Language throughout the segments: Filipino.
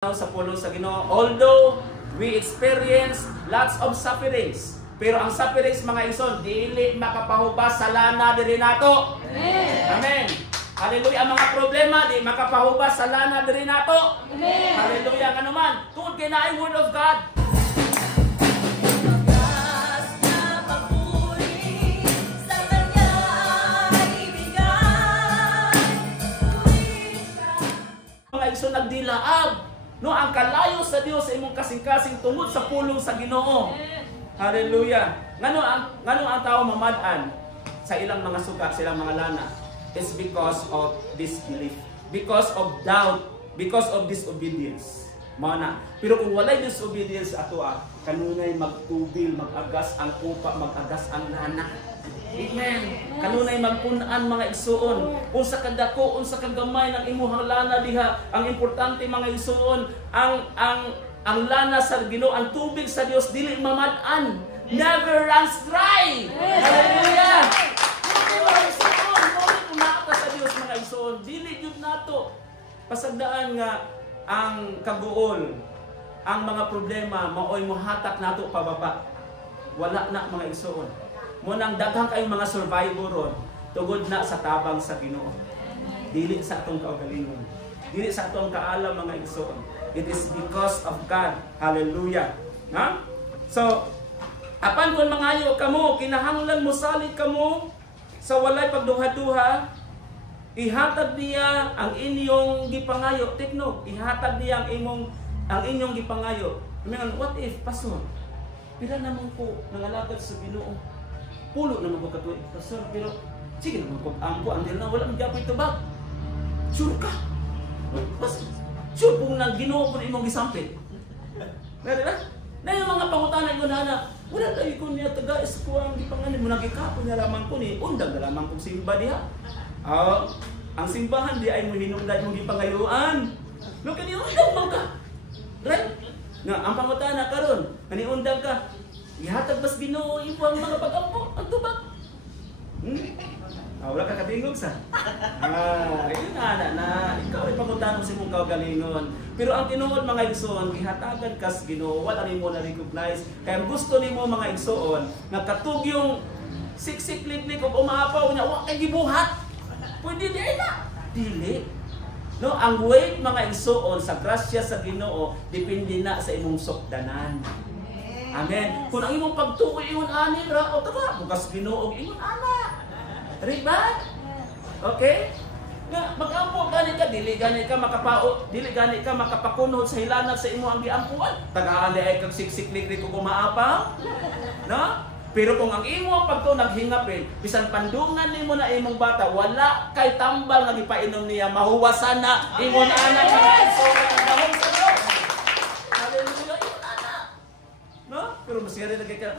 Sa pulong sa Ginoo, although we experience lots of sufferings, pero ang sufferings mga ison dili makapahubas sa lana diri nato. Amen. Amen. Hallelujah. Ang mga problema di makapahubas sa lana diri nato. Amen. Hallelujah. Nga naman, tungod kay naay word of God. Mga ison nagdilaab. No, ang kalayo sa Dios sa imong kasing-kasing tungod sa pulong sa Ginoo. Hallelujah. Ngano ang tao mamad-an sa ilang mga suka, sa ilang mga lana? It's because of disbelief, because of doubt, because of disobedience. Mao na. Pero kung walay disobedience ato kanunay magtubil, mag-agas ang upa, mag-agas ang lana. Amen. Kanunay magpunan mga igsuon. Unsa kadako, unsa kagamay ng imuhang lana diha. Ang importante mga igsuon, ang lana sa Ginoo, ang tubig sa Dios dili mamad-an. Never runs dry. Hallelujah. Dili mga igsuon, kumaka sa Dios mga igsuon. Dili jud nato pasagdaan nga ang kaguol, ang mga problema maoy mohatak nato pababa. Wala na mga igsuon. Munang daghang kayong mga survivor ron, tugod na sa tabang sa Ginoo. Dili sa atong kaugalingon. Dili sa atong kaalam mga igsoon. It is because of God. Hallelujah. Ha? So, apan kung mangayo kamo, kinahanglan mo salig kamo sa walay pagduha-duha, ihatag niya ang inyong gipangayo. Take note, ihatag niya ang inyong gipangayo. I mean, what if, Pastor, pila naman ko nangalagad sa Ginoo? Pulo naman ko katuig, Pastor, pero sige naman ko ampo, until na wala magyapon ito ba? Sure ka? Sure kung nang Ginoo ko na imong gisampit. Meron na? Na yung mga pangutanan ko na wala tayo ko niya taga-is ko ang gipanganin mo, nagikapon na lamang ko ni, undang na lamang kong simba diha. Ang simbahan di ay mo hinungdan mong gipangayuan. No, kaniundang mo ka. Right? Nga, ang pangutanan karon, kaniundang ka. Ihatag bas Ginoo ipo ang mga pagampo, ang tubag. Wala ka katingog sa. Yun na. Ikaw ay pangutanon sa imong kaugalingon. Pero ang tinuod mga igsoon, gihatagan kas Ginoo, wala nimo na recognize. Kaya gusto nimo mga igsoon, nga katugyong siksik-liklik o umaapaw niya, wa kay gibuhat. Pwede di na. Dili. No, ang weight mga igsoon sa grasya sa Ginoo depende na sa imong sukdanan. Amen. Kung ang imong pagtuoy ingon ani ra o tama, bukas Ginoo ingon ana. Riba? Okay? Nga magampo gani ka, dili gani ka makapao, dili gani ka makapakunod sa hilanat sa imo ang giampuan. Tagaan ay kag siksik-liklik ko kumaapaw. No? Pero kung ang imo pagto naghingapin, bisan pandungan nimo na imong bata, wala kay tambal nga gipainom niya, mahuwasan na ingon ana ka. So dahon sa Dios. Hallelujah. No? Pero masaya rin lagi ka.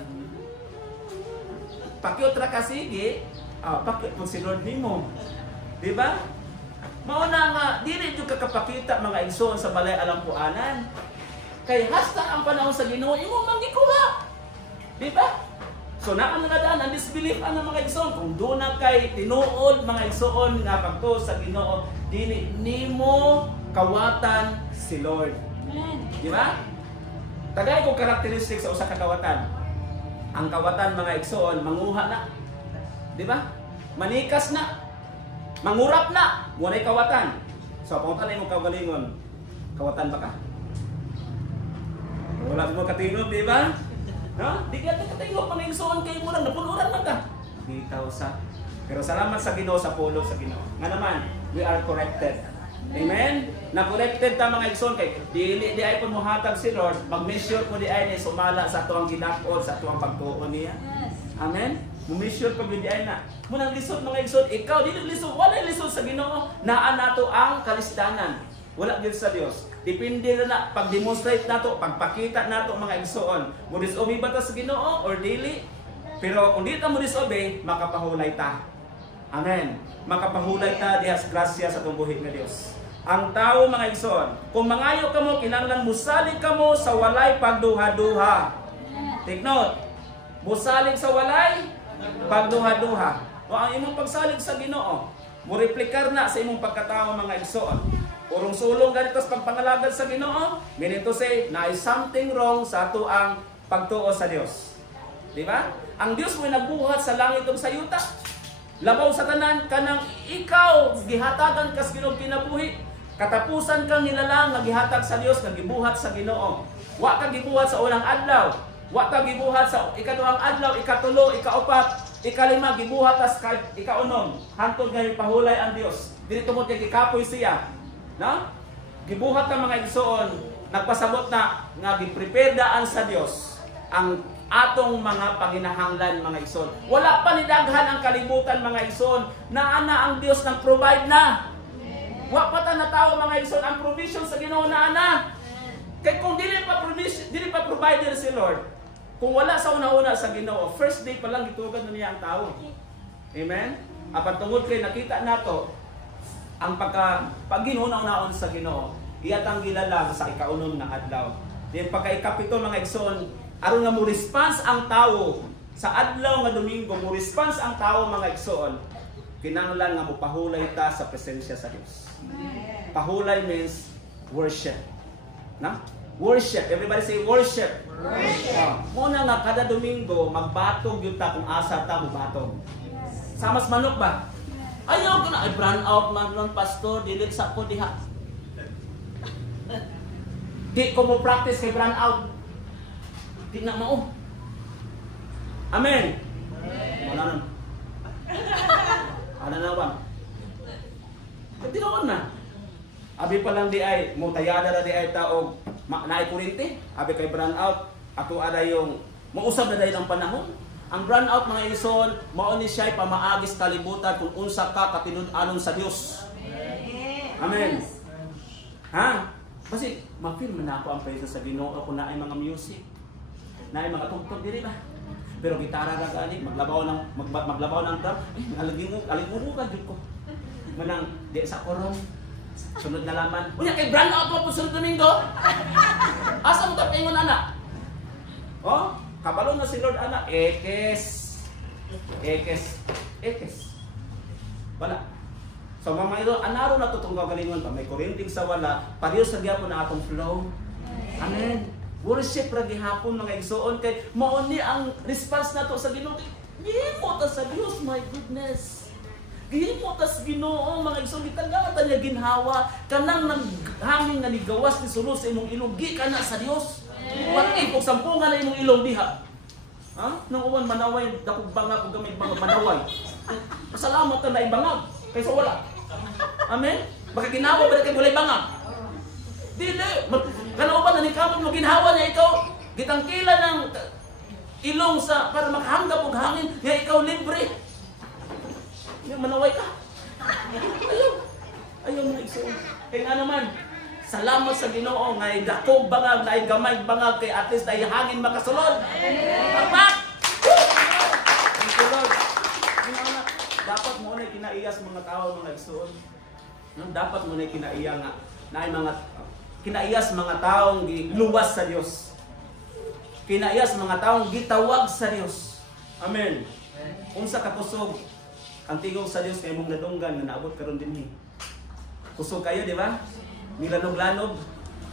Pakyot ra kasigi, pakyot mo si Lord nimo. Diba? Mauna nga, dili jud ka kapakita mga igsoon sa balay alampuanan. Kay hasta ang panahon sa Ginoo, imo mangikuha. Diba? So naano na daan ang disbelief ang mga igsoon. Kung doon na kay tinuod mga igsoon nga pagto sa Ginoo, dili nimo kawatan si Lord. Amen. Diba? Tagay kong karakteristik sa usa ka kawatan. Ang kawatan mga igsoon, manguha na. Di ba? Manikas na. Mangurap na. Muna'y kawatan. So, pangutan mo kaugalingon, kawatan ba ka? Wala mo katingog, di ba? No? Di ka katingog, mga igsoon kayo mo lang, napunuran man ka. Bitaw sa. Pero salamat sa Ginoo sa pulong sa Ginoo. Nga naman, we are corrected. Amen. Na-corrected ta mga igsoon kay dili di ay pud mohatag si Lord, mag-measure ko di ay ni sumala sa tuang ginakod sa tuang pagtuon niya. Yes. Amen. Mo-measure pag di ay na. Munang lisod mga igsoon, ikaw dili lisod, wala lisod sa Ginoo. Naa nato ang kalistanan. Wala gyud sa Dios. Depende na pag-demonstrate nato, pagpakita nato mga igsoon. Mo disobey ba ta sa Ginoo or dili? Pero kung di ta mo disobey, makapahulay ta. Amen. Makapahulay ta diha sa grasya sa tumbuhi nga Dios. Ang tao mga igsoon, kung mangayo kamo, kinahanglan musalig kamo sa walay pagduha-duha. Take note. Musalig sa walay pagduha-duha. O ang imong pagsalig sa Ginoo, mo replikar na sa imong pagkatao mga igsoon. Urong sulong ganito sa pagpangalagad sa Ginoo, meaning to say, na is something wrong sa ato ang pagtuo sa Dios. Di ba? Ang Dios mo nagbuhat sa langit ug sa yuta. Labaw sa tanan kanang ikaw gihatagan kas Ginoo kinabuhi. Katapusan kang nilalang nga gihatag sa Dios nga gibuhat sa Ginoo. Wa ka gibuhat sa unang adlaw, wa ka gibuhat sa ikaduhang adlaw, ikatulo, ikaupat, ikalima gibuhat as ikaunom. Hantod nga pahulay ang Dios. Dili tungod kay gikapoy siya. No? Gibuhat ka mga igsoon, nagpasabot na nga gi-prepare daan sa Dios ang atong mga panginahanglan mga igsoon. Wala pa ni daghan ang kalibutan mga igsoon, naa na ang Dios nang provide na. Wa pa ta natawo mga igsoon ang provision sa Ginoo naa na. Kay kung dili pa provider si Lord, kung wala sa una-una sa Ginoo, first day pa lang gitugan na niya ang tao. Amen. Apan tungod kay nakita nato ang pagginuna-unaon sa Ginoo, iyatang gilalang sa ikaunom na adlaw. Then pagka-ikapito mga igsoon, aron nga mo response ang tao sa adlaw nga Domingo, mo response ang tao mga igsoon, kinahanglan nga mo pahulay ta sa presensya sa Dios. Pahulay means worship. Na? Worship. Everybody say worship. Worship. Muna nga kada Domingo magbatog yun ta kung asa ta mo batog. Samas manok ba? Ayaw ko na, ay brand out man nun, pastor, dilit sa ko diha. Di ko mo practice kay brand out. Di na mao. Amen. Ano nun? Ano na ba? Katinoon na. Abi pa lang di ay, mutayada na di ay taog, naay kurente, abi kay brand out, ato ada yung, mausap na dahil ang panahon. Ang brand out mga igsoon, mao ni siya pamaagis kalibutan kung unsa ka katinud-anon sa Dios. Amen. Ha? Kasi ma-feel man ako ang presence sa Ginoo kung naay mga music. Naay mga tugtog diri ba? Pero gitara ra gani, maglabaw ng drum, aligmo ka jud ko. Manang di sa korong. Sunod na laman. Unya kay brand out mo po sunod Domingo. Asa mo ta pingon anak? Oh? Kabalo na si Lord anak, ekes. Wala. So mga ito, anaro na tutong kagalingon pa. May kurinting sa wala, pariyo sa gyapon na atong flow. Amen. Worship ra gihapon mga igsoon kay mao ni ang response nato sa Ginoo. Gihimo ta sa Dios, my goodness. Gihimo ta sa Ginoo mga igsoon, gitagatan niya ginhawa kanang naghangin nga ni gawas ni sulod sa imong ilong, gi kana sa Dios. Pati kung sampungan na imong ilong diha. Ha? Nang uwan manaway, dakog bangag kung gamit mga manaway. Pasalamat na ibangag. Kaysa wala. Amen? Baka ginawa ba na kayo walay bangag? Dili. Kanauban na ni kamot mo ginhawa niya ikaw. Gitangkila ng ilong sa para makahanggap og hangin. Nga ikaw libre. Manaway ka. Ayaw mo igsoon. Kaya nga naman, salamat sa Ginoo nga dakog bangag na gamay bangag kay at least ay hangin makasulod. Apak! Thank you Lord. Dapat mo na kinaiyas mga tao mga igsoon. Dapat mo na kinaiya nga na mga kinaiyas mga taong giluwas sa Dios. Kinaiyas mga taong gitawag sa Dios. Amen. Unsa ka kusog ang tingog sa Dios kay mong nadunggan nga naabot karon dinhi. Kusog kayo, di ba? Nilanog-lanog.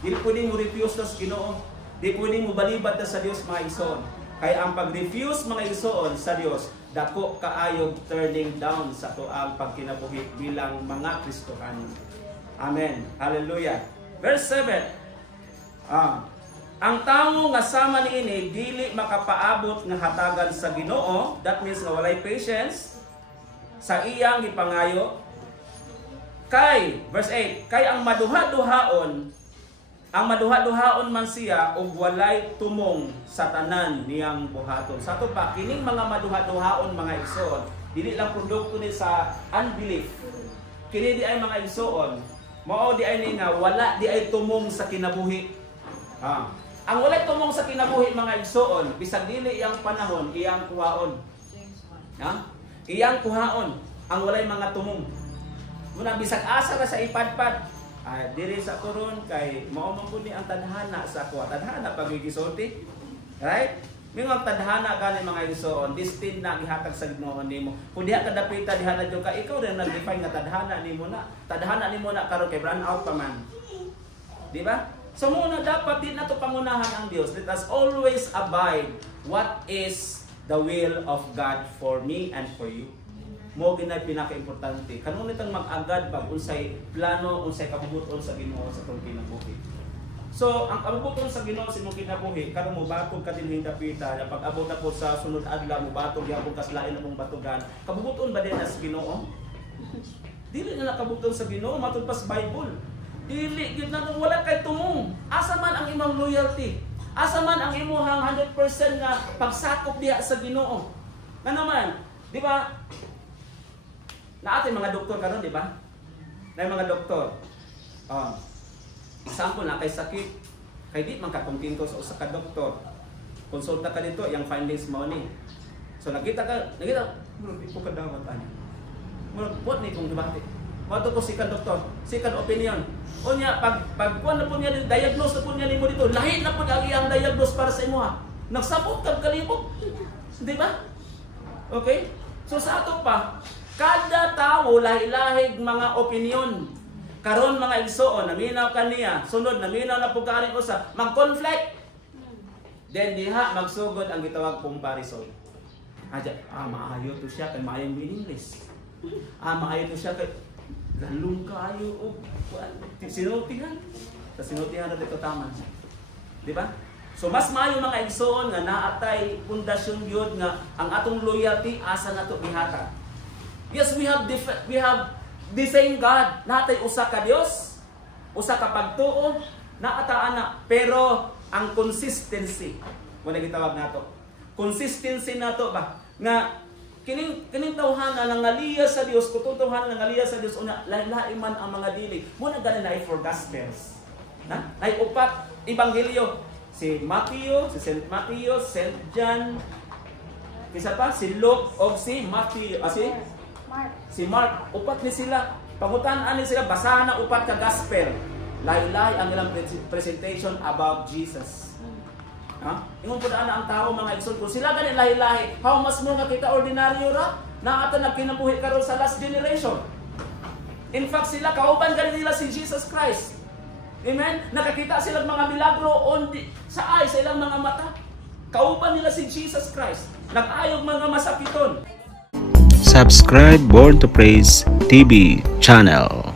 Di pwede mo refuse sa Ginoo. Di pwede mo balibad sa Dios mga igsoon. Kaya ang pag-refuse mga igsoon sa Dios, dako kaayog turning down sa tuang pagkinabuhi bilang mga Kristohano. Amen. Hallelujah. Verse 7. Ang tao nga sama niini dili makapaabot nga hatagan sa Ginoo, that means nga walay patience sa iyang gipangayo. Kay, verse 8, kay ang maduha-duhaon man siya og walay tumong sa tanan niyang buhaton. Sa to pa, kining mga maduha-duhaon mga igsoon, dili lang produkto ni sa unbelief. Kini di ay mga igsoon, mao di ay ni nga wala di ay tumong sa kinabuhi. Ang walay tumong sa kinabuhi mga igsoon, bisag dili iyang panahon, iyang kuhaon. Iyang kuhaon ang walay mga tumong. Muna bisag asa ra sa ipadpad, diri sa turon kay mao man pud ni ang tadhana sa kuha. Tadhana pagigisulti. Right? May mga tadhana gani mga igsoon, destined na gihatag sa Ginoo nimo. Kung diha ka dapita diha na jud ka, ikaw rin nag-define nga tadhana nimo na. Tadhana nimo na karon kay run out pa man. Di ba? So muna dapat din nato pangunahan ang Dios. Let us always abide what is the will of God for me and for you. Mo ginay pinaka-importante. Kanunay tang mag-agad pag unsay plano, unsay kabubuton sa Ginoo sa tong kinabuhi. So, ang kabubuton sa Ginoo sa imong kinabuhi, karon mo batog ka dinhing dapita, na pag-abot na po sa sunod adlaw mo batog gyapon kaslain na mong batugan. Kabubuton ba din sa Ginoo? Dili na nakabuton sa Ginoo matud pa sa Bible. Dili gyud na wala kay tumong. Asa man ang imong loyalty? Asa man ang imong 100% nga pagsakop diha sa Ginoo? Nga naman, di ba? Na ating mga doktor karon, di ba? Na mga doktor. Example na kay sakit, kay di man ka kontento sa usa ka doktor. Konsulta ka dito, yung findings mo ni. So nakita, di ko kadawat ani. What ni kung debate? Wato ko second doktor, second opinion. Unya pag kuan na po niya diagnose na po niya nimo dito, lahi na po ang iyang diagnose para sa imo ha. Nagsabot kag kalibot. Di ba? Okay? So sa ato pa, kada tawo lahi-lahig mga opinion. Karon mga igsoon, naminaw kaniya, sunod naminaw na pugkarin usa, mag-conflict. Then diha magsugod ang gitawag comparison. Maayo to siya kay maayong meaningless. Maayo to siya kay lalong kaayo og sinutihan. Sa sinutihan na dito tama. Di ba? So mas maayo mga igsoon nga naatay pundasyon gyud nga ang atong loyalty asa nato gihatag. Yes, we have the same God, natay usa ka Dios, usa ka pagtuo, naataan na, pero ang consistency, wala gitawag nato. Consistency nato ba nga kining tawhana nangaliya sa Dios, kututuhan nangaliya sa Dios una lain-lain man ang mga dili. Mo na ganin na for gospels. Na? Ay upat ebanghelyo, si Matthew, si Saint Matthew, Saint John, kisa pa si Luke o si Matthew, si Mark, upat ni sila. Pangutan-an ni sila, basahan na upat ka gospel. Lahi-lahi ang ilang presentation about Jesus. Ingon po na ang tao mga igsoon. Kung sila ganin lahi-lahi, how much more nga kita ordinaryo ra? Na ato nagkinabuhi karon sa last generation. In fact, sila kauban ganin nila si Jesus Christ. Amen? Nakakita sila mga milagro sa ilang mga mata. Kauban nila si Jesus Christ. Nag-ayog mga masakiton. Subscribe Born to Praise TV channel.